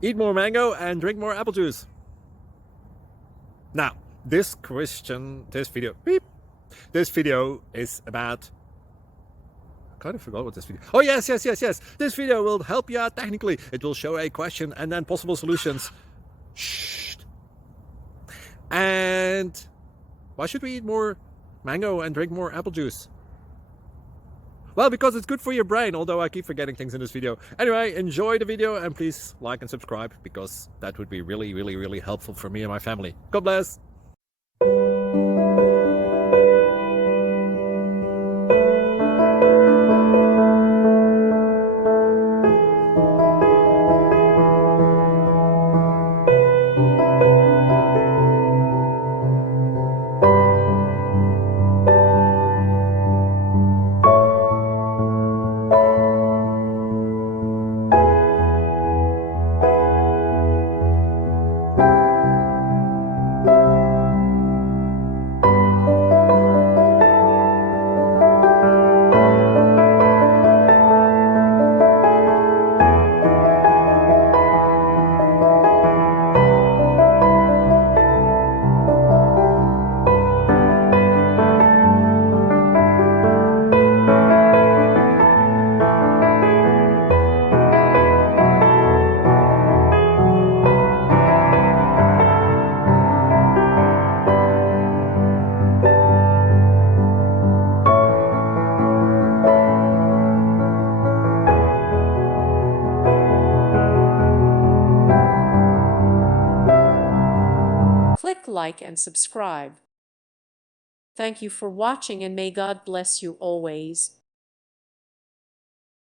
Eat more mango and drink more apple juice. Now, this video is about... I kind of forgot what this video... Oh, yes. This video will help you out technically. It will show a question and then possible solutions. Shh. And why should we eat more mango and drink more apple juice? Well, because it's good for your brain, although I keep forgetting things in this video. Anyway, enjoy the video and please like and subscribe, because that would be really helpful for me and my family. God bless! Click like and subscribe. Thank you for watching and may God bless you always.